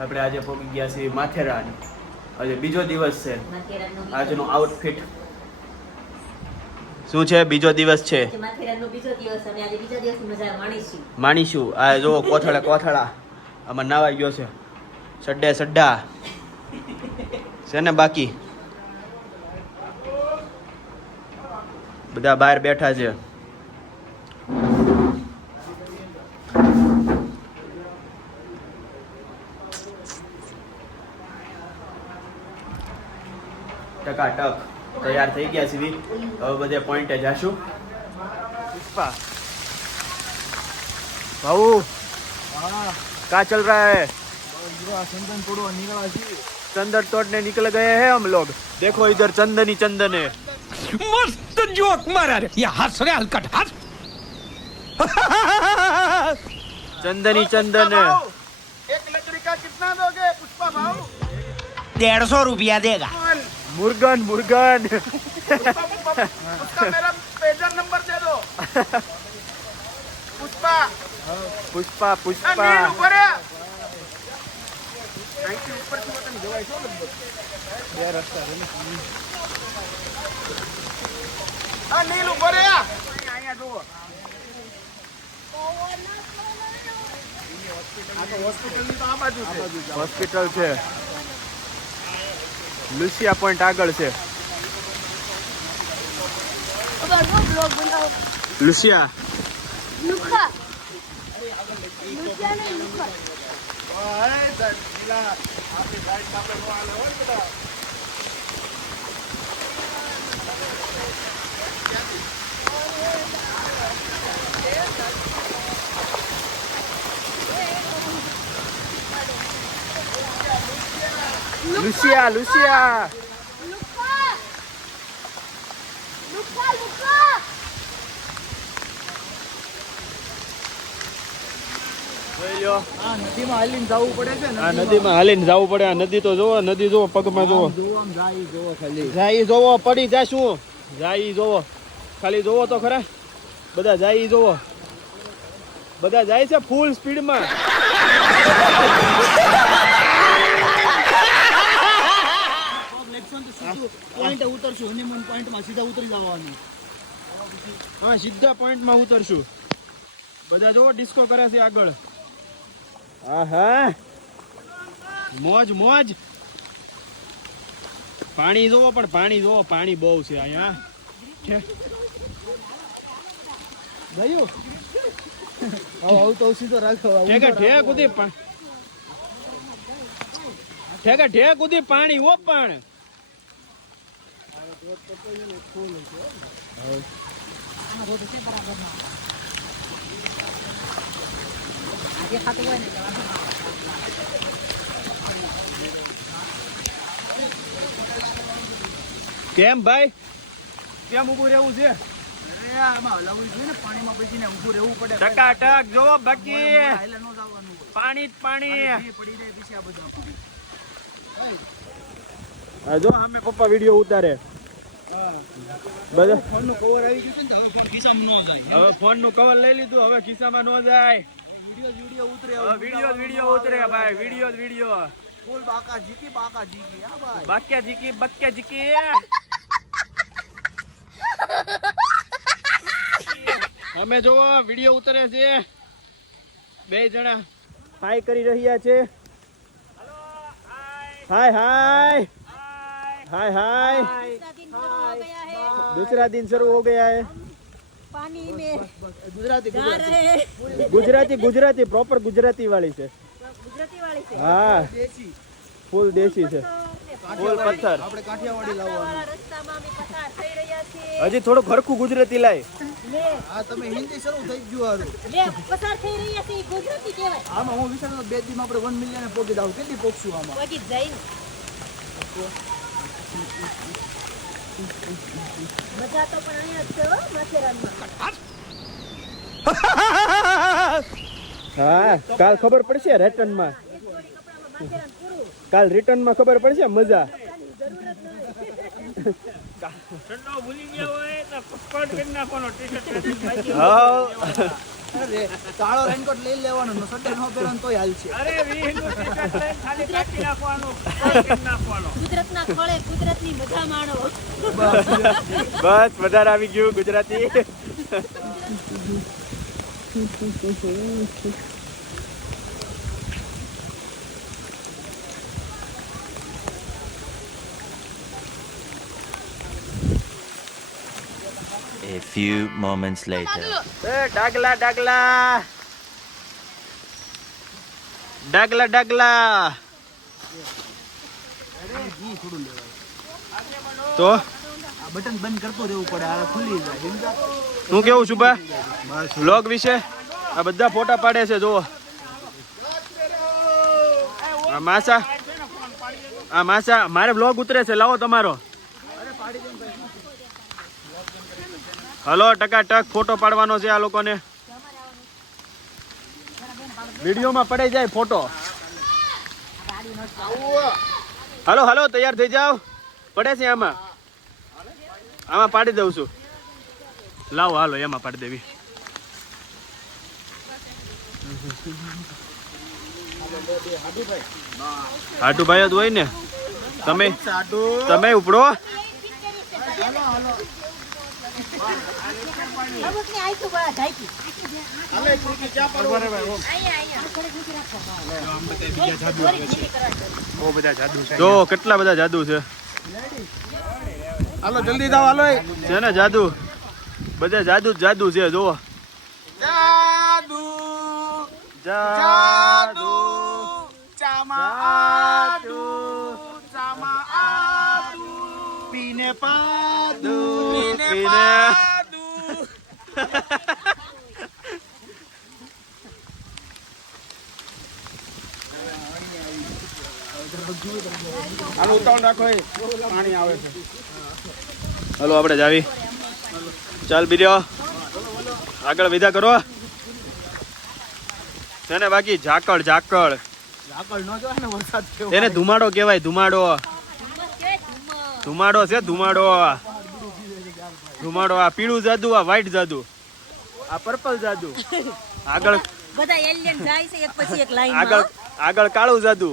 આપણે આજે પહોંચી ગયા છીએ માથેરાન. આજે બીજો દિવસ છે. આજનો આઉટફિટ શું છે? બીજો દિવસ છે. માથેરાનનો બીજો દિવસ અને આજે બીજા દિવસની મજા માણીશું. આ જો કોથળા આમાં નાવાઈ ગયો છે. સડ્ડા છે ને. બાકી બધા બહાર બેઠા છે. ટકાટક તૈયાર થઈ ગયા છે. હવે બધે પોઈન્ટે જાશું. પુષ્પા भाऊ कहाँ चल रहा है? चंदन तोड़वा निकला छी. चंदन तोड़ने निकल गए हैं हम लोग. देखो इधर चंदन ही चंदन है. मस्त जोक मारा रे. ये हंस रहे हलकट हंस. चंदन ही चंदन है. एक लकड़ी का कितना दोगे पुष्पा भाव? 150 रुपया देगा. मुर्गन उसका मेरा पेजर नंबर दे दो. पुष्पा पुष्पा नील ऊपर है. અહીંથી ઉપરથી વતન જવાય છો લગભગ. બે રસ્તા છે ને. આ નીલ ઉપર હે. અહીંયા જુઓ. આ તો હોસ્પિટલની તો આ બાજુ છે. હોસ્પિટલ છે. લુસિયા પોઈન્ટ આગળ છે. લુસિયા લુસિયા નદીમાં હાલીને જવું પડે છે ને. આ નદીમાં હાલીને જવું પડે. આ નદી તો જોવો. નદી જોવો. પગમાં જોવો. જાય જોવો. પડી જાશું. જાય જોવો. ખાલી જોવો તો ખરા. બધા જાય જોવો. બધા જાય છે ફૂલ સ્પીડમાં. પોઈન્ટ ઉતરશું. હનીમૂન પોઈન્ટમાં સીધા ઉતરી જવાનું. હા, સીધા પોઈન્ટમાં ઉતરશું. બધા જોવો ડિસ્કો કરે છે આગળ. આહા, મોજ. પાણી જોવો. પણ પાણી જોવો. પાણી બહુ છે અહીંયા. ગયું આવું તો સીધો રાખો. ઠેક ઉધી પાણી હો. પણ કેમ ભાઈ? કેમ ઉભું રહેવું છે? પાણીમાં પડીને ઊભું રહેવું પડે. ટકાટક જોવો. બાકી હાલે નો જવાનું. પાણી પડી રહે પછી આ બધા. જો અમે પપ્પા વિડીયો ઉતારે. બધા ફોનનું કવર આવી ગયું છે ને હવે ખિસ્સામાં ન જાય. હવે ફોન નું કવર લઈ લીધું. હવે ખિસ્સામાં ન જાય. વિડિયો ઉતરે. વિડીયો ઉતરે ભાઈ. વિડીયો ફૂલ બાકા જીકી હા ભાઈ. બાક્યા જીકી. અમે જોવો વિડીયો ઉતરે છે. બે જણા હાય કરી રહ્યા છે. हाय दूसरा दिन शुरू हो गया है. पानी में गुजराती प्रॉपर गुजराती वाली છે. હા, ફૂલ દેશી છે. ફૂલ પથ્થર. આપણે કાઠિયાવાડી લાવવાનું. રસ્તામાં અમે પસાર થઈ રહ્યા છીએ. હજી થોડું ઘરખું ગુજરાતી લાય. આ તમે હિન્દી શરૂ થઈ ગયું હારું. પસાર થઈ રહ્યા છીએ ગુજરાતી કહેવાય. આમાં હું વિચારતો 2 દિનમાં આપણે 1 મિલિયન પોગી દાવ. કેટલી પોગશું આમાં? પોગી જઈને મજા તો પણ અહીંયા જ છે હો માથેરાનમાં. હા, કાલ ખબર પડશે રિટર્ન માં. કાલ રિટર્ન માં ખબર પડશે મજા. કાળો રેનકોટ લઈ લેવાનો સડે નો પહેરવાનો તોય હાલ છે. અરે 20 નું ટી-શર્ટ લઈને ખાલી કાઢી નાખવાનું, કાઢી નાખવાનું. ગુજરાતના ખોળે ગુજરાતની મજા માણો. બસ વધારે આવી ગયું Gujarati. A few moments later. ડાગલા ડાગલા ડાગલા ડાગલા તો આ બટન બંધ કરતો રહેવું પડે આ ખુલી જાય સમજા. હું કેવું છું બા વ્લોગ વિશે? આ બધા ફોટા પાડે છે જુઓ. આ માસા મારે વ્લોગ ઉતરે છે, લાવો તમારો. હલો ટકાટક ફોટો પાડવાનો છે આ લોકોને. વિડીયોમાં પડાઈ જાય ફોટો. હાલો હાલો તૈયાર થઈ જાવ. પડે છે આમાં પાડી દઉં છું. લાવો હાલો એમાં પાડી દેવી. હાટુભાઈ જ હોય ને. તમે ઉપડો. અમુકને આયતું બા ઢાઈકી. જો કેટલા બધા જાદુ છે. હાલો જલ્દી જાવ હાલો. છે ને જાદુ, બધા જાદુ જ જાદુ છે. જુઓ જાદુ જાદુ ચામા આદુ ચામા આદુ પીને પાદુ પીને હાલો ઉતાવળ રાખો પાણી આવે છે. હાલો આપણે જાવી. ચાલ બીર્યો આગળ વિદા કરો છે ને. બાકી ઝાકળ ઝાકળ ઝાકળ ન કહેવાય ને વરસાદ કેવો. એને ધુમાડો કહેવાય. ધુમાડો ધુમાડો છે ધુમાડો. ધુમાડો. આ પીળું જાદુ, આ વ્હાઈટ જાદુ, આ પર્પલ જાદુ. આગળ બધા એલિયન જાય છે એક પછી એક લાઈન આગળ આગળ કાળું જાદુ.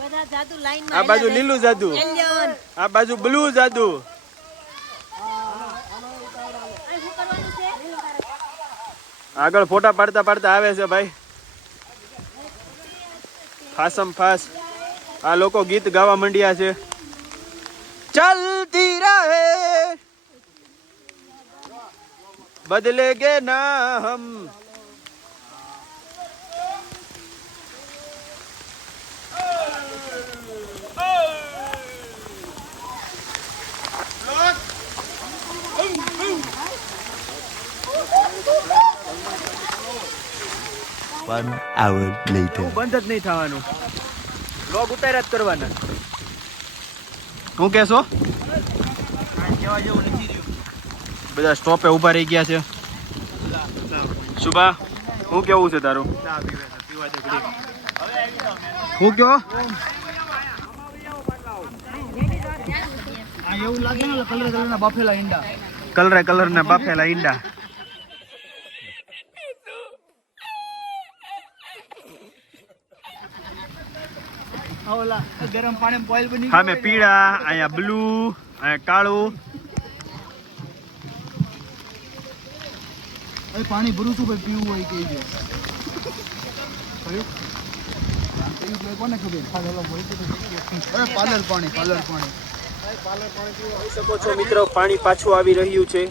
બધા જાદુ લાઈન આ બાજુ લીલું જાદુ, એલિયન આ બાજુ બ્લુ જાદુ. શું કરવાનું છે? આગળ ફોટા પાડતા પાડતા આવે છે ભાઈ. ફાસમ ફાસ આ લોકો ગીત ગાવા માંડ્યા છે. ચલતી રહે બદલેગે ના હમ. One hour later. બંધ જ નહીં થવાનું. લોગ ઉતાર્યા જ કરવાના. શું કહેશો? બધા સ્ટોપે ઊભા રહી ગયા છે. શુભા શું કેવું છે તારું? શું કયો? એવું લાગે ને કલર કલરના બાફેલા ઈંડા. કલરે કલરના બાફેલા ઈંડા. ઓલા ગરમ પાણી બોઇલ બની હા મેં પીળા, અહીંયા બ્લુ, અહીંયા કાળું. હવે પાણી ભરું છું ભાઈ પીવું હોય કે કોને ખબર. પાલર પાણી જોઈ શકો છો મિત્રો પાણી પાછું આવી રહ્યું છે.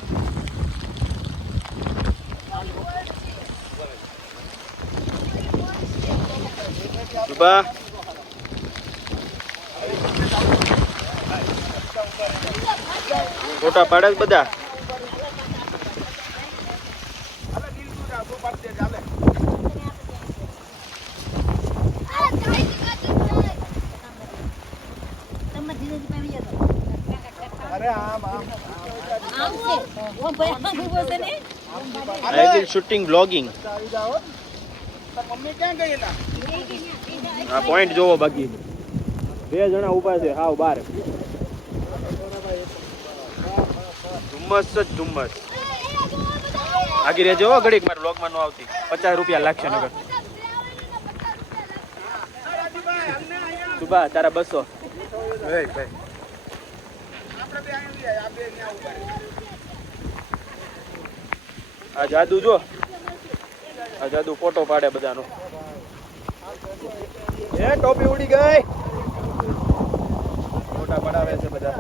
શુભા ફોટા પાડે બધા. I will shooting vlogging. આ પોઈન્ટ જોવો. બાકી 2 જણા ઊભા છે હાવ બહાર. ધુમ્મસ જ ધુમ્મસ. આગી રહેજો હો ઘડીક, મારા બ્લોગમાં નો આવતી. 50 રૂપિયા લાગશે નગર. સુબા તારા 200. આ જાદુ જો, આ જાદુ ફોટો પાડે બધાનો. એ ટોપી ઉડી ગઈ, ફોટા પડાવે છે બધા.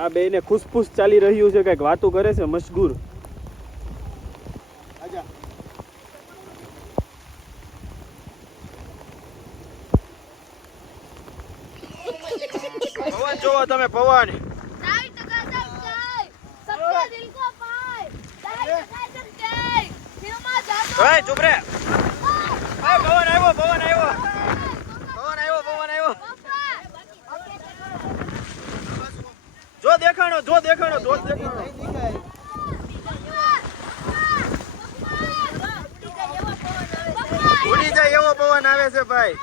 આ બેયને ખુશફુશ ચાલી રહ્યું છે, કઈક વાતો કરે છે મશગુર. પવન જોવો તમે, પવન. ઓય ચૂપ રે. ઓય પવન આવ્યો, પવન આવ્યો, પવન આવ્યો, પવન આવ્યો. જો દેખાણો, જો દેખાણો, જો દેખાણો. ઉડી જાય એવો પવન આવે છે ભાઈ,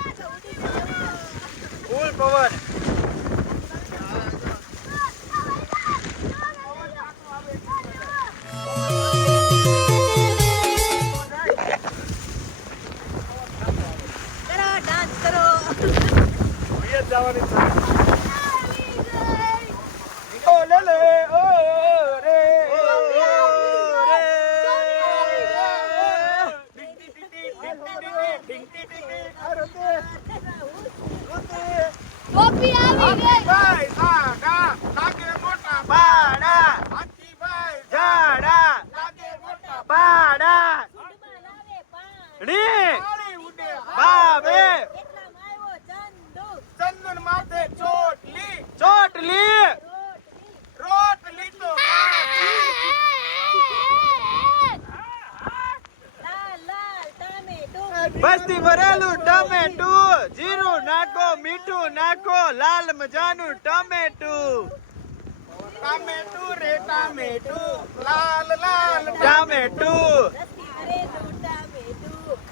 ફૂલ પવન. બસ્તી ભરેલું ટમેટું, જીરું નાખો, મીઠું નાખો, લાલ મજાનું ટમેટું. ટમેટું રે ટમેટું, લાલ લાલ ટમેટું.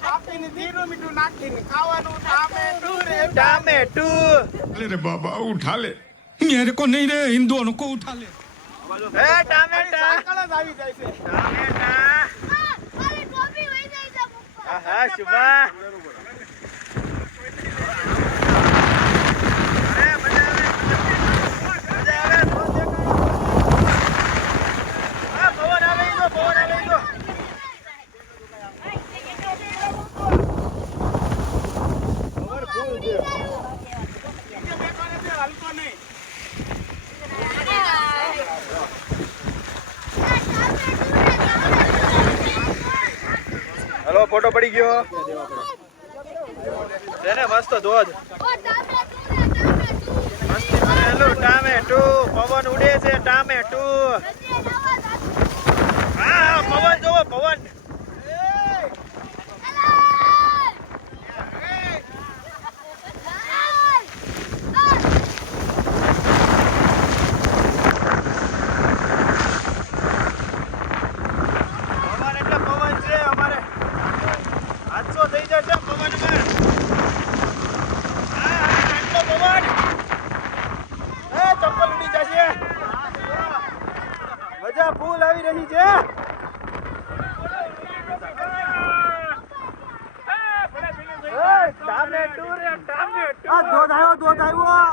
કાપીને જીરું મીઠું નાખીને ખાવાનું ટમેટું રે ટમેટું. अरे बाबा उठा ले, मेरे को नहीं रे, इन दोनों को उठा ले. એ ટામેટા આવી જાય છે, ટામેટા. હા શુભા. હલો ફોટો પડી ગયો તેને મસ્ત ધોધ. મસ્તી ભરેલું ટામેટું, પવન ઉડે છે ટામેટું. હા પવન જોવો, પવન. મજા ફૂલ આવી રહી છે. ટામેટું રે ટામેટું. આ ધોધ આવ્યો, ધોધ આવ્યો.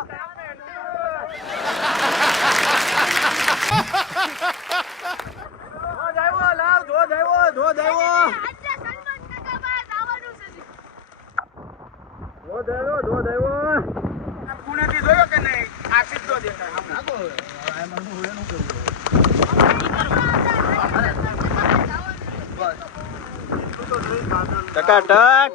ધોધ આવ્યો, લાવ ધોધ આવ્યો, ધોધ આવ્યો. ધોધ આવ્યો, ધોધ આવ્યો. પુણેથી જોયો કે નહીં? આ સીધો દેખાય. ટકાટક.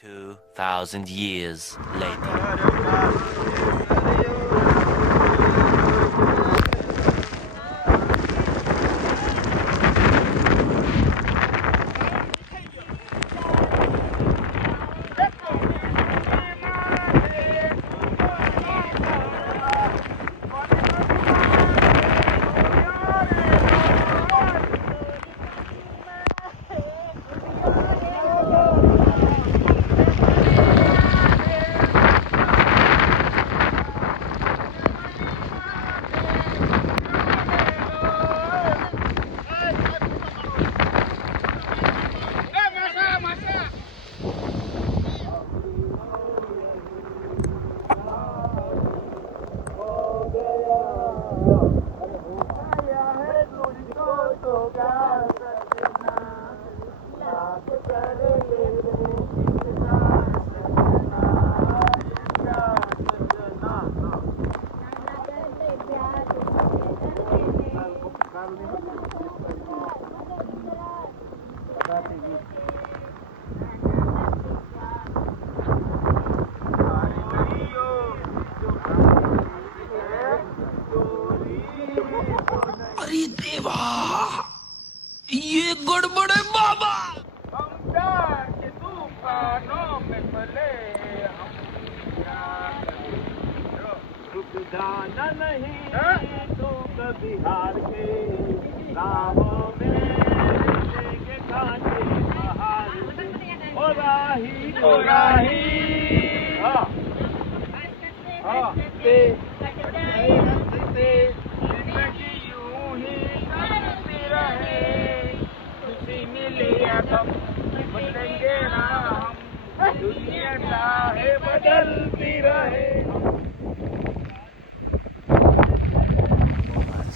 2,000 years later.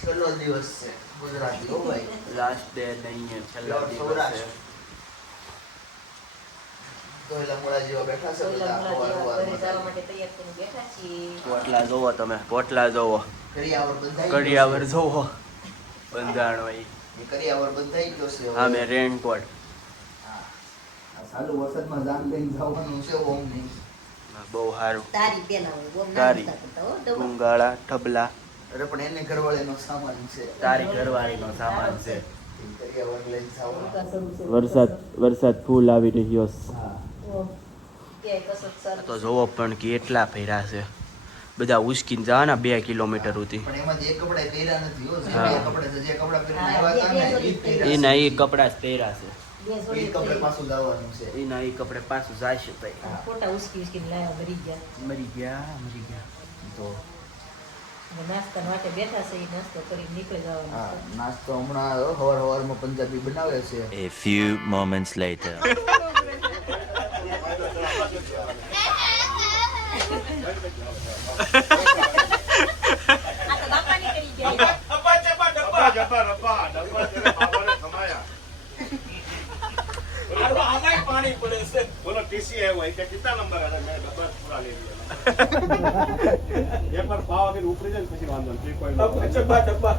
છેલ્લો દિવસ છે ગુજરાતી હો ભાઈ. લાસ્ટ ડે નહીં છે, છેલ્લા દિવસ છે. તો એલા મોડા જેવા બેઠા છે બધા પોટલા જોવો તમે, પોટલા જોવો, કરિયાવર બંધાઈ કડિયાવર જોવો બંધાણ હોય. એ કરિયાવર બંધાઈ ગયો છે હવે. હા મેં રેનકોટ. આ ચાલુ વરસાદમાં જાન લઈને જવાનું છે ઓમ ની. બહુ સારું. તારી પેલા હોય ઓમ તારી. નામ કરતા હો ડબ્બા. ગુંગાળા, ઠબલા, અરે પણ એને ઘરવાળીનો સામાન છે. તારી ઘરવાળીનો સામાન છે. કરિયાવર લઈને જવાનું. વરસાદ ફૂલ આવી રહ્યો છે. હા. ઓહ, ક્યાંય કશું સરસ. તો જોવો પણ કેટલા ફેરા છે બધા ઉશ્કીને જવાના 2 કિલોમીટર સુધી. પણ એમાંથી એક કપડા પહેર્યા નથી હો. હા. જે કપડા જે કપડા પહેરીને આવ્યા હતા ને એ જ પહેર્યા એના એ કપડા જ પહેર્યા છે. બે છે. જોડી એ કપડે પાછું જવાનું છે. એના એ કપડે પાછું જાશે તઈ. ખોટા ઉસકી ઉસકીને લાવ્યા મરી ગયા. મરી ગયા. તો હવે નાસ્તા માટે બેઠા છે, ઈ નાસ્તો કરીને નીકળી જવાનું હા, છે. નાસ્તો હમણાં હવારમાં પંજાબી બનાવે છે. A few moments later. આ તો બાપા નીકળી ગયા. બોલો ટીસી આવ્યો કે કેટલા નંબર હતા મેં ડબ્બા પૂરા લઈ લીધા એકવાર પાવ આગળ ઉપડી જાય ને પછી વાંધો નહીં કોઈ ડબ્બા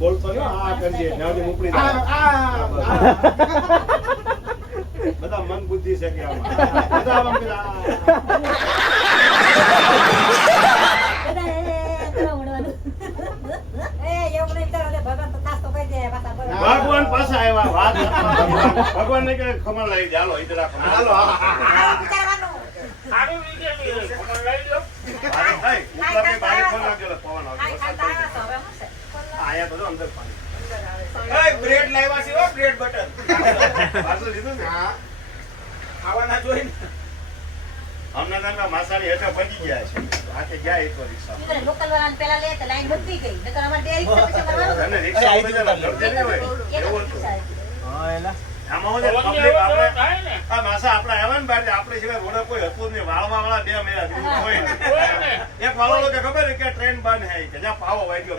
બોલતો ને આ કરજે જ્યાં ઉપડી જાય બધા મન બુદ્ધિ છે કે આમાં બધા આમ પેલા ભગવાન પાસે આવ્યા વાત ભગવાન ને કે ખમણ લઈ જાય હાલો ઈદરા ખમણ હાલો આયા તો જો અંદર પાણી બ્રેડ લાવ્યા છે હો, બ્રેડ બટર. પાર્સલ લીધું ને ખાવાના જોઈને અમને તો માસાની હેઠા પડી ગયા છે આખે ગયા એક વાર રિક્ષા લોકલ વાળાને પેલા લે તો લાઈન બધી ગઈ. નકર અમારે બે રિક્ષા પછી અમારે અને રિક્ષા ઉપર જરા ઘરથી નહીં હોય એવું હતું આમાં હું છે પબ્લિક આપણે આ માસા આપણે આવ્યા ને બહાર આપણે સિવાય રોડ કોઈ હતું જ નહીં વાળવા વાળા બે મેળા બીજું કોઈ નહીં એક વાળો કે ખબર છે કે ટ્રેન બંધ હે કે જ્યાં પાવો વાગ્યો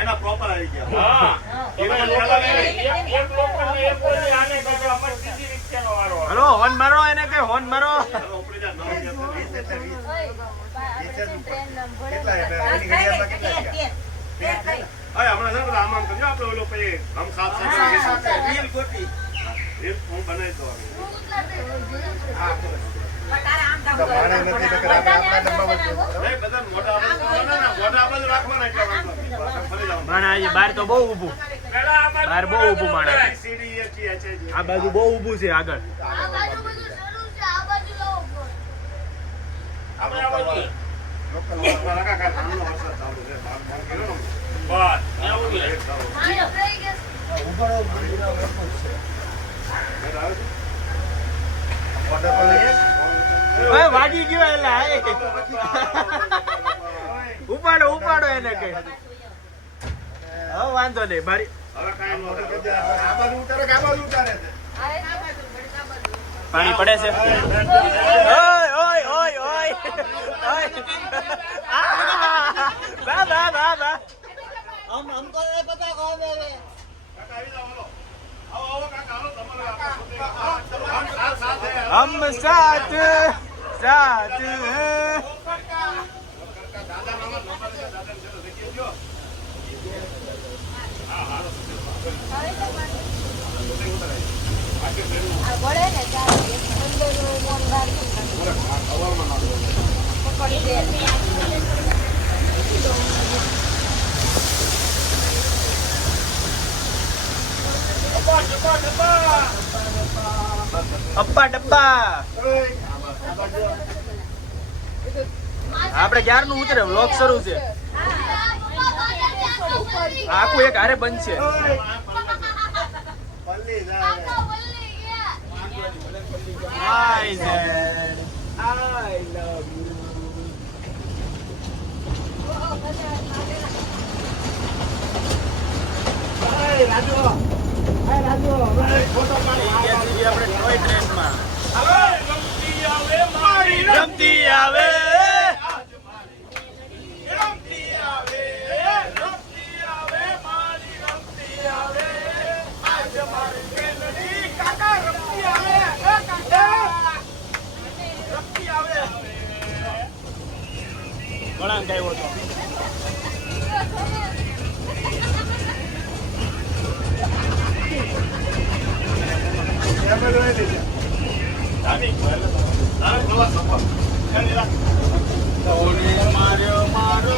એના પ્રોપર આવી ગયા હલો હોન મારો એને કઈ હોન મારો. ઉપડી જા 9 ટ્રેન નંબર કેટલા આમ કરજો આપણે ઓલો પછી હમ સાથ સાથે રીલ ગોતી રીલ હું બનાવી દો નહીં બધા મોટા આબાદ રાખવાના એટલે વાંધો નહીં. ફરી જવાનું. માણા આજે બહાર તો બહુ ઊભું બહાર બહુ ઊભું માણા સીડી એ છે આ બાજુ બહુ ઊભું છે આગળ આ બાજુ બધું શરૂ છે આ બાજુ લાવો ફોન. આપણે આ બાજુ લગા કા ધામનો વરસાદ ચાલુ છે બાર કર્યો ને બસ એવું છે મારે થઈ ગયું ઓય વાગી ગયો એલા ઉપાડો ઉપાડો એને કઈ હવે વાંધો નહીં મારી હવે કાંઈ ન થાય. આ બાજુ ઉતારે કે આ બાજુ ઉતારે છે પાણી પડે છે ઓય ઓય ઓય ઓય ઓય બા બા બા બા કાકા આવી જાઓ બોલો આવો આવો કાકા હાલો તમારે હમ સાથ સાથ હે હમ સાથ સાથ હે દાદા નાના નંબર છે દાદા ચલો દેખી જો આ વળે ને ચાલે અંદરનું મોન બહાર પકડી દે અપ્પા ડબ્બા આપણે ક્યારનું ઉતરે વ્લોગ શરૂ છે આખું એક હારે બનશે પલ્લી જાય I said I love you. આપણે ટોય ટ્રેનમાં રમતી આવે વળાંક આવ્યો હતો માર્યો મારો